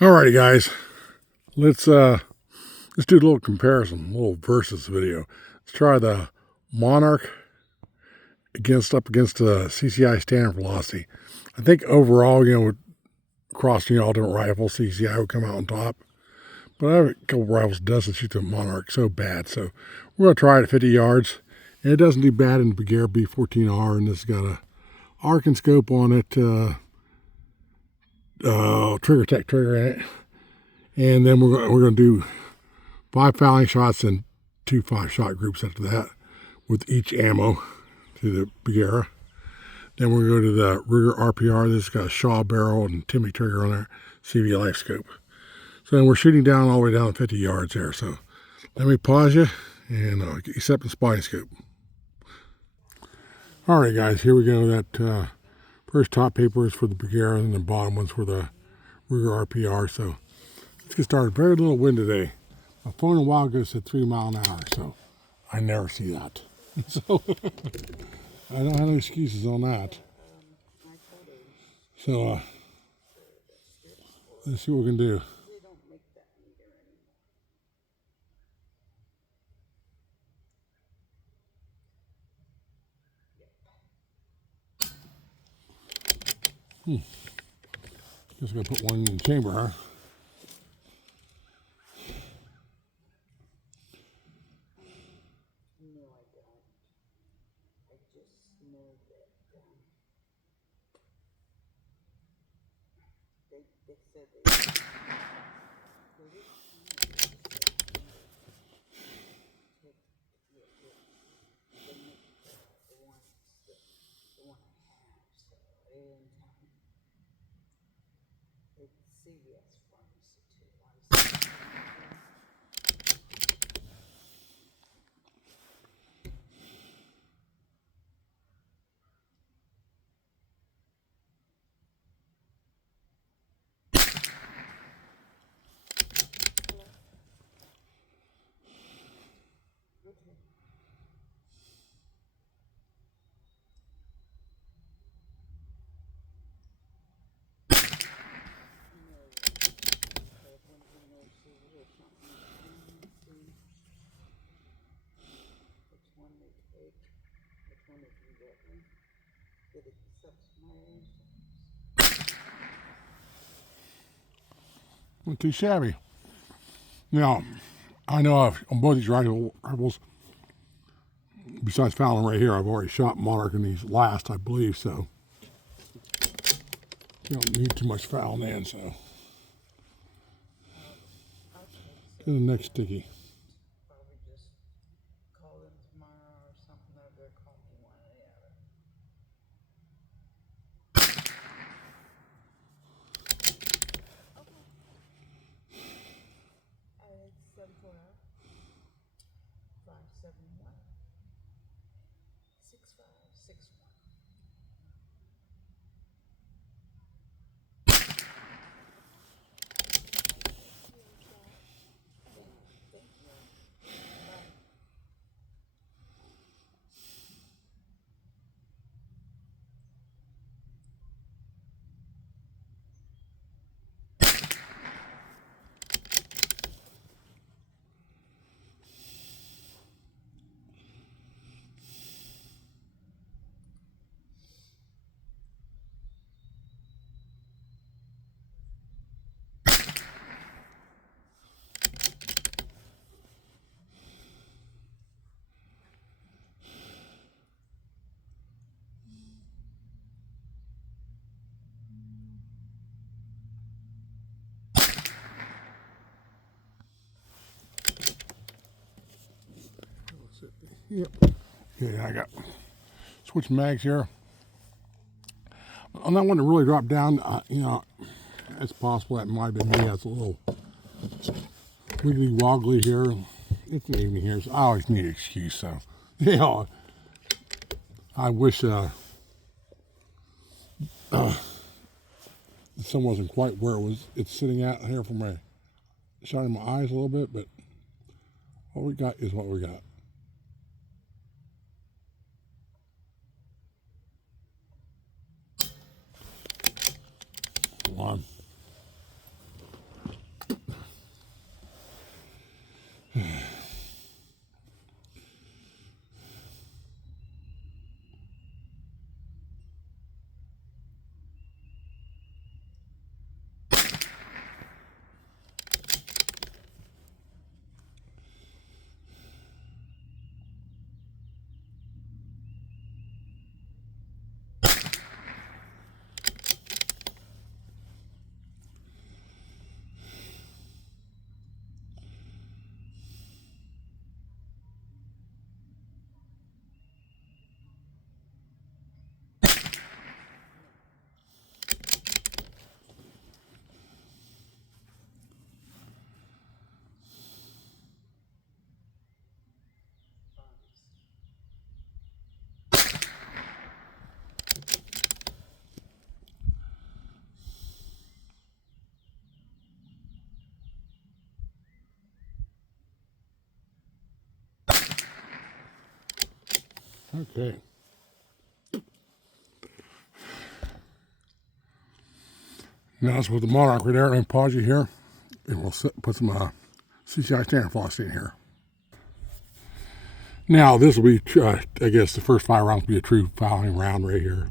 Alrighty guys, let's do a little comparison, a little versus video. Let's try the Monarch up against the CCI standard velocity. I think overall, across all different rifles, CCI would come out on top. But I have a couple rifles doesn't shoot the Monarch so bad, so we're gonna try it at 50 yards. And it doesn't do bad in the Begera B14R, and this has got a Arkin scope on it, trigger tech trigger in it. And then we're going to do 5 fouling shots and 2 5-shot groups after that with each ammo to the Begera. Then we're going to go to the Ruger RPR. This has got a Shaw barrel and Timmy trigger on there, CV life scope. So then we're shooting down all the way down 50 yards there. So let me pause you and get you set up the spotting scope. All right, guys, here we go. That first top paper is for the Begera and the bottom one's for the Ruger RPR. So let's get started. Very little wind today. My phone a while ago said 3 miles an hour, so I never see that. So I don't have any excuses on that. So let's see what we can do. Just gonna put one in the chamber, huh? No, I don't. I just know that they said they did take the one I have, so and it's CVS pharmacy too. Okay. Not too shabby. Now, I know on both these rifles, besides fouling right here, I've already shot Monarch in these last, I believe, so you don't need too much fouling in, so. To the next sticky. Probably just call them tomorrow or something. They're call me one or the other. Okay. 740 571 6561. Thank you. Bye. Yep. Okay, I got switch mags here. On that one that really dropped down, it's possible that might have been me. That's a little wiggly woggly here. It's an evening here, so I always need an excuse. So, I wish the sun wasn't quite where it's sitting at here for my shining my eyes a little bit, but what we got is what we got. Come on. Okay. Now it's with the Monarch right there. Let me pause you here, and we'll put some CCI standard philosophy in here. Now this will be, I guess, the first 5 rounds will be a true fouling round right here.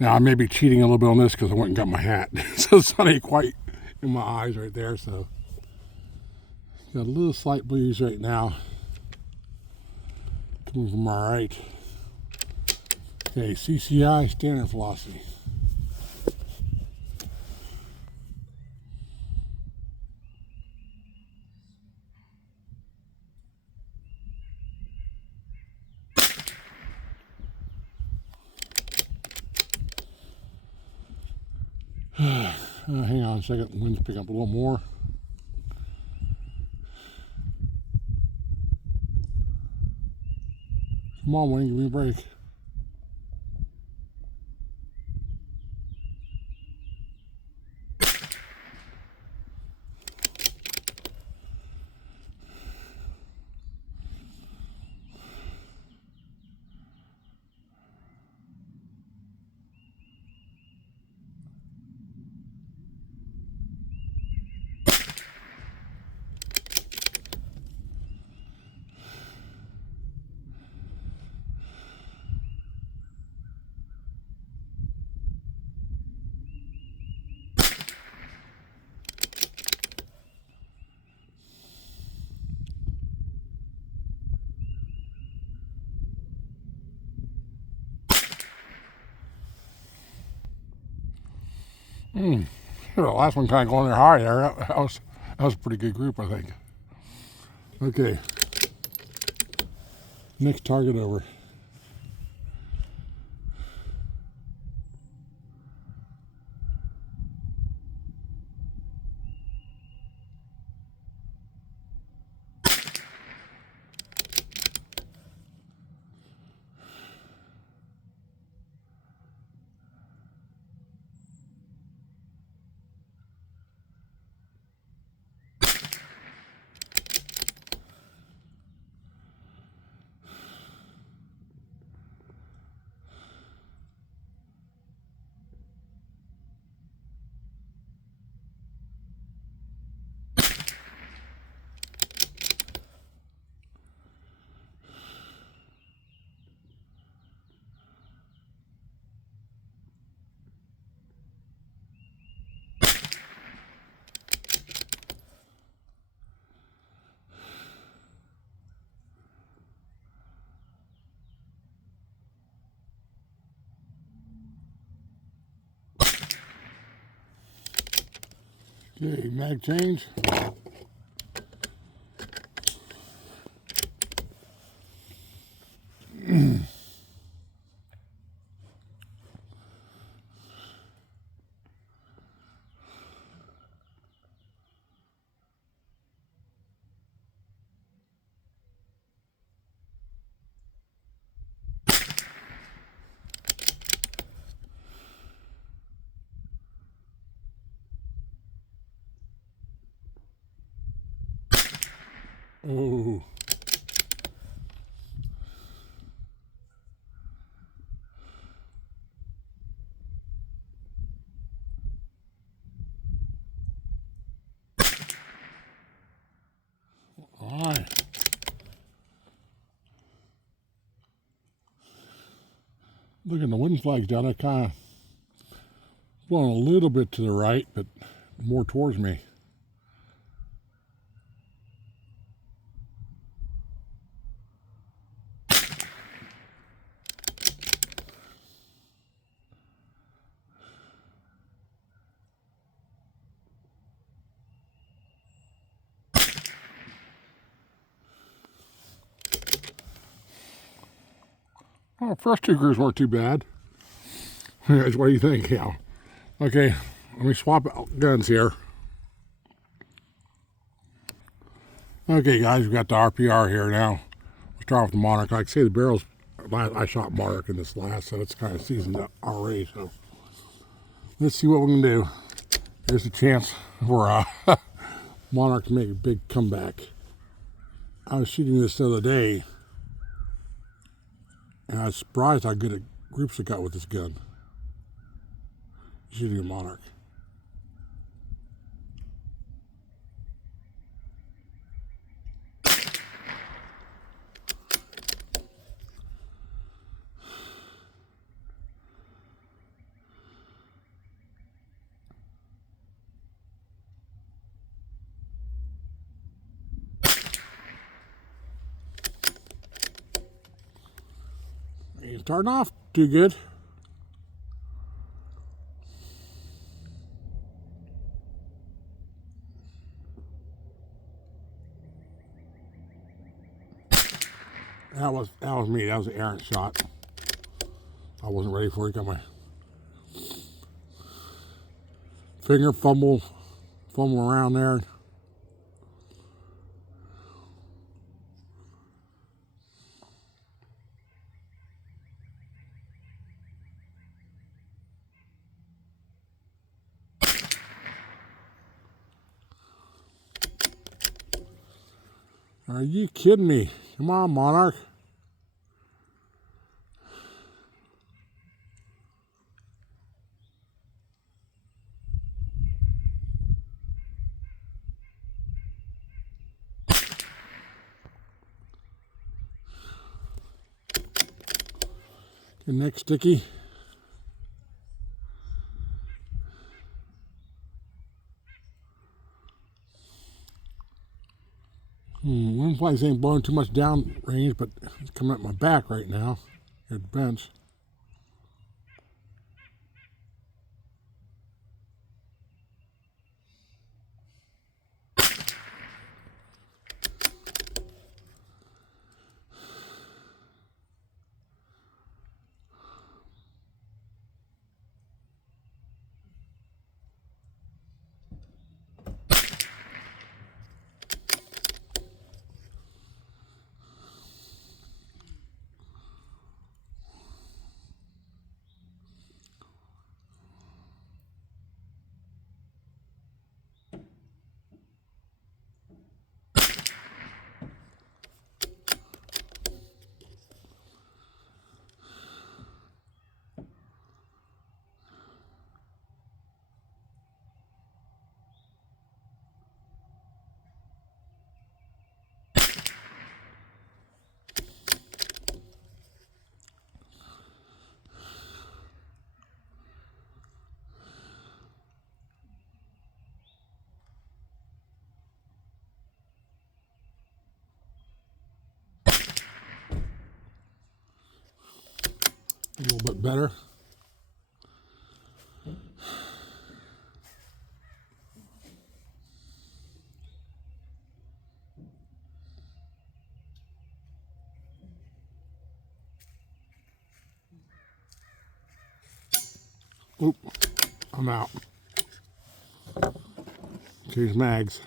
Now I may be cheating a little bit on this because I went and got my hat, so the sun ain't quite in my eyes right there. So got a little slight breeze right now coming from my right. Okay, CCI standard philosophy. Hang on a second, the wind's picking up a little more. Come on, wind, give me a break. The last one kind of going there high there. That was a pretty good group, I think. Okay. Next target over. Okay, mag change. Oh. All right. Look at the wind flags down there, kind of blowing a little bit to the right, but more towards me. Oh, first 2 groups weren't too bad. What do you think? Yeah. Okay, let me swap out guns here. Okay, guys, we've got the RPR here now. We'll start with the Monarch. Like I say, the barrels, I shot Monarch in this last, so it's kind of seasoned up already. So let's see what we can do. There's a chance for Monarch to make a big comeback. I was shooting this the other day, And I was surprised how good groups I got with this gun. Shooting a Monarch. Ain't starting off too good. That was me. That was an errant shot. I wasn't ready for it. Got my finger fumble around there. Are you kidding me? Come on, Monarch. Your neck sticky. One place ain't blowing too much down range, but it's coming up my back right now. Here at the bench. A little bit better. Oop, I'm out. Change mags.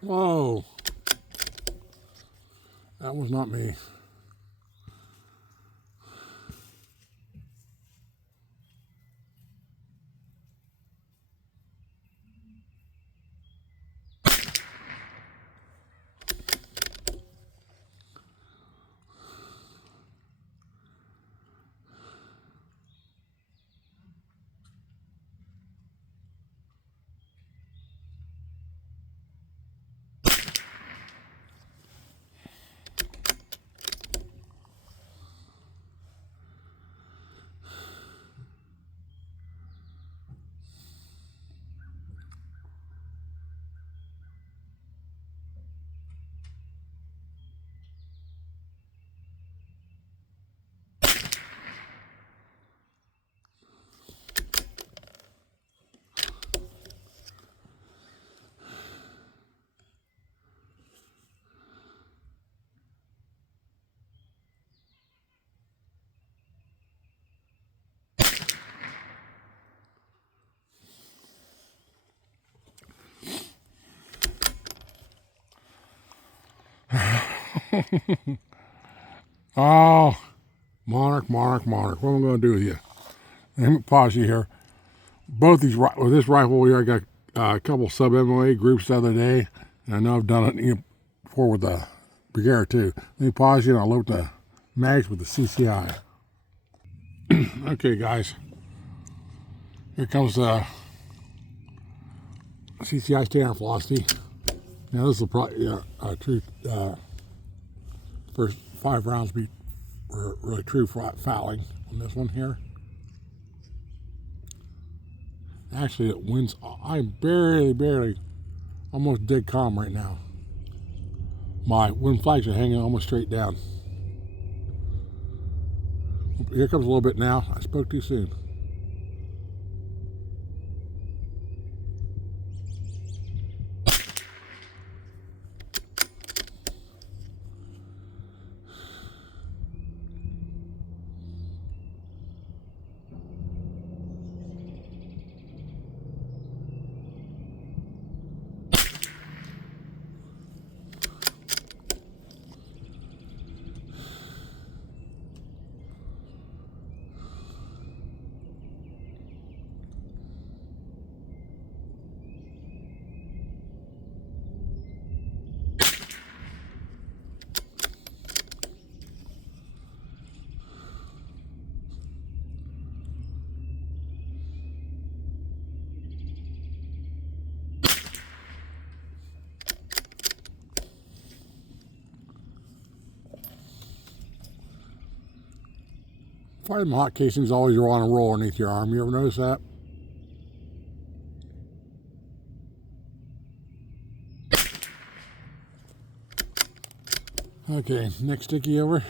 Whoa. That was not me. Oh, Monarch. What am I going to do with you? Let me pause you here. Both these, with this rifle here, I got a couple sub-MOA groups the other day. And I know I've done it before with the Brigadier too. Let me pause you and I'll load the mags with the CCI. Okay, guys. Here comes the CCI standard velocity. Now this will probably first 5 rounds be really true fouling on this one here. Actually, it wins. I'm barely, almost dead calm right now. My wind flags are hanging almost straight down. Here comes a little bit now. I spoke too soon. Fighting hot casings always are on a roll underneath your arm. You ever notice that? Okay, next sticky over.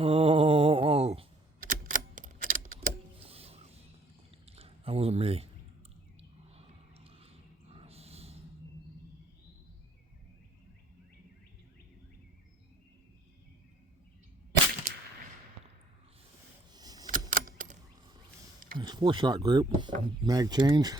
Oh, that wasn't me. Nice 4-shot group. Mag change.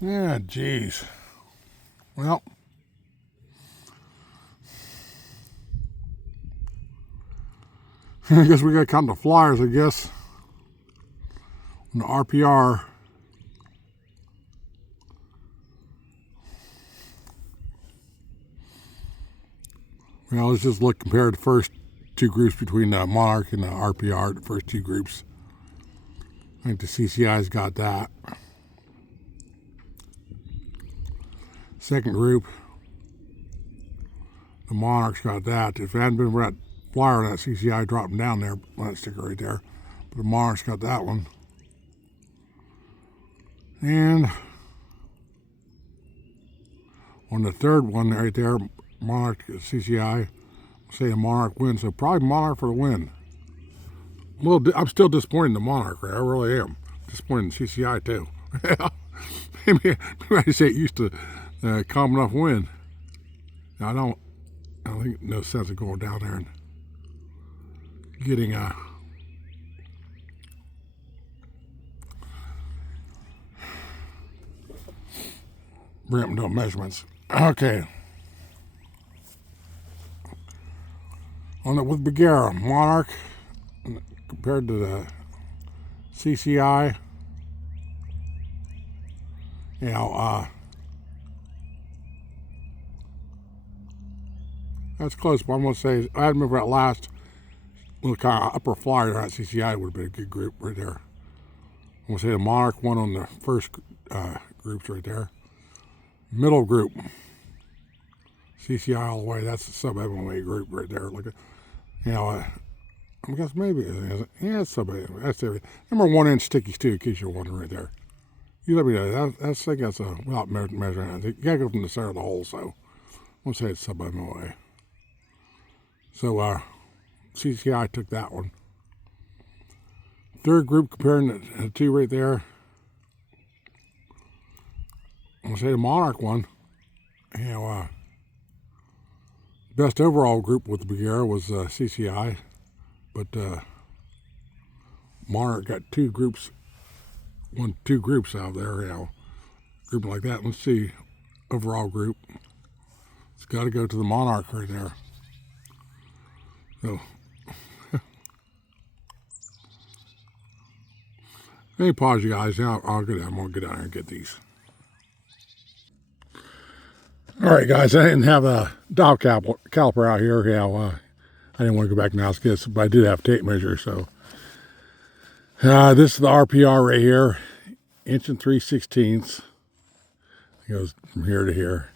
Yeah, geez. Well, I guess we got to count the flyers, I guess. And the RPR. Well, let's just look compare the first two groups between the Monarch and the RPR, the first two groups. I think the CCI's got that. Second group, the Monarch's got that. If it hadn't been for that flyer, that CCI dropping down there, that sticker right there. But the Monarch's got that one. And on the third one right there, Monarch CCI, say the Monarch wins. So probably Monarch for the win. I'm still disappointed in the Monarch, right? I really am. Disappointed in CCI too. maybe I say it used to calm enough win. I don't think no sense of going down there and getting bring up no measurements. Okay. With Bagheera, Monarch compared to the CCI, that's close, but I'm going to say, I had to remember that last little kind of upper flyer, that CCI would have been a good group right there. I'm going to say the Monarch won on the first groups right there. Middle group, CCI all the way, that's the sub-MMA group right there. Look at, I guess maybe it isn't. Yeah, it's sub-MMA. That's everything. Number 1 inch stickies too, in case you're wondering right there. You let me know. I think that's without measuring it. You gotta go from the center of the hole, so I'm gonna say it's sub-MMA. So CCI took that one. Third group comparing the two right there. I'm gonna say the Monarch one. Best overall group with the Bagheera was CCI, but Monarch got two groups out there. Group like that. Let's see, overall group. It's got to go to the Monarch right there. So, let me pause you guys. Now I'm gonna get down here and get these. All right, guys. I didn't have a dial caliper out here. I didn't want to go back now, but I did have a tape measure. So, this is the RPR right here, 1 3/16. It goes from here to here.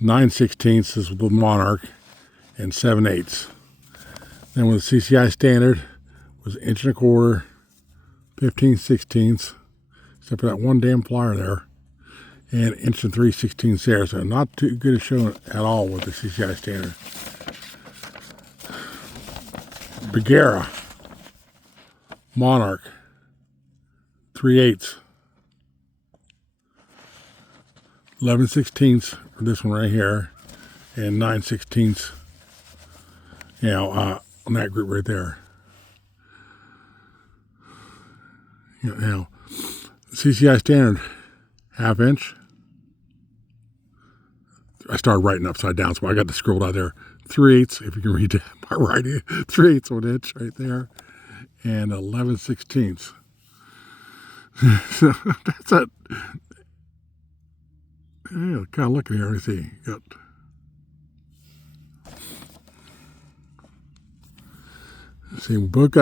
9/16 is the Monarch, and 7/8. Then with the CCI standard was 1 1/4, 15/16, except for that one damn flyer there, and 1 3/16 there. So not too good a show at all with the CCI standard. Bagheera, Monarch, 3/8, 11/16 for this one right here, and 9/16 on that group right there. CCI standard, 1/2 inch. I started writing upside down, so I got the scribbled out there. 3/8, if you can read that, my writing, 3/8 1 inch right there, and 11/16. So that's it. Yeah, kind of looking here. Let me see. See, we both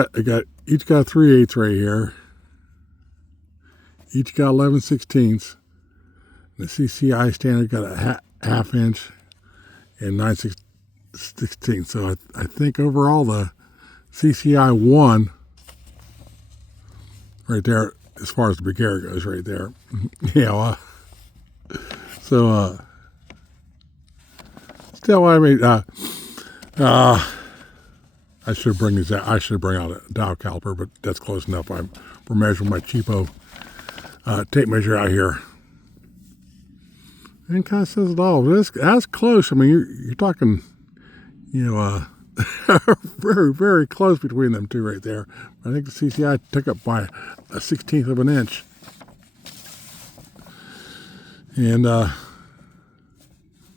each got 3/8 right here. Each got 11/16. The CCI standard got a 1/2 inch and 9/16. So I think overall the CCI won right there as far as the Bagheera goes right there. Still, I mean, I should bring these out. I should bring out a dial caliper, but that's close enough. We're measuring my cheapo tape measure out here. And it kind of says it all. That's close. I mean, you're talking, very, very close between them two right there. I think the CCI took up by a 1/16 of an inch. And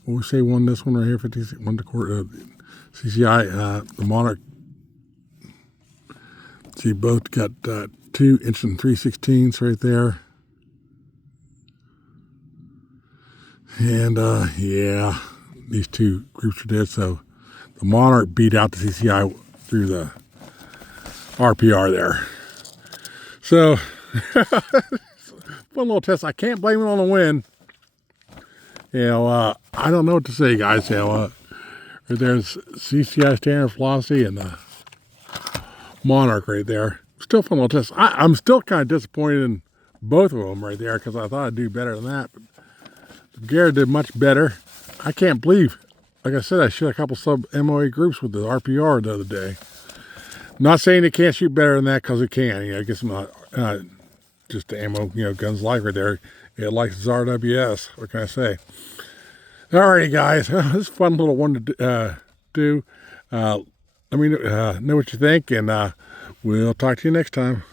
we'll say won this one right here, 51 to quarter. CCI, the Monarch. See, both got 2 1 3/16 right there. And these two groups are dead. So the Monarch beat out the CCI through the RPR there. So, fun little test. I can't blame it on the wind. I don't know what to say, guys. There's CCI standard velocity and the Monarch right there. Still fun little test. I'm still kind of disappointed in both of them right there because I thought I'd do better than that. But Garrett did much better. I can't believe, like I said, I shot a couple sub-MOA groups with the RPR the other day. Not saying it can't shoot better than that because it can. I guess I'm not just the ammo, guns like right there. It likes its RWS. What can I say? Alrighty, guys. This is a fun little one to do. Let me know what you think, and we'll talk to you next time.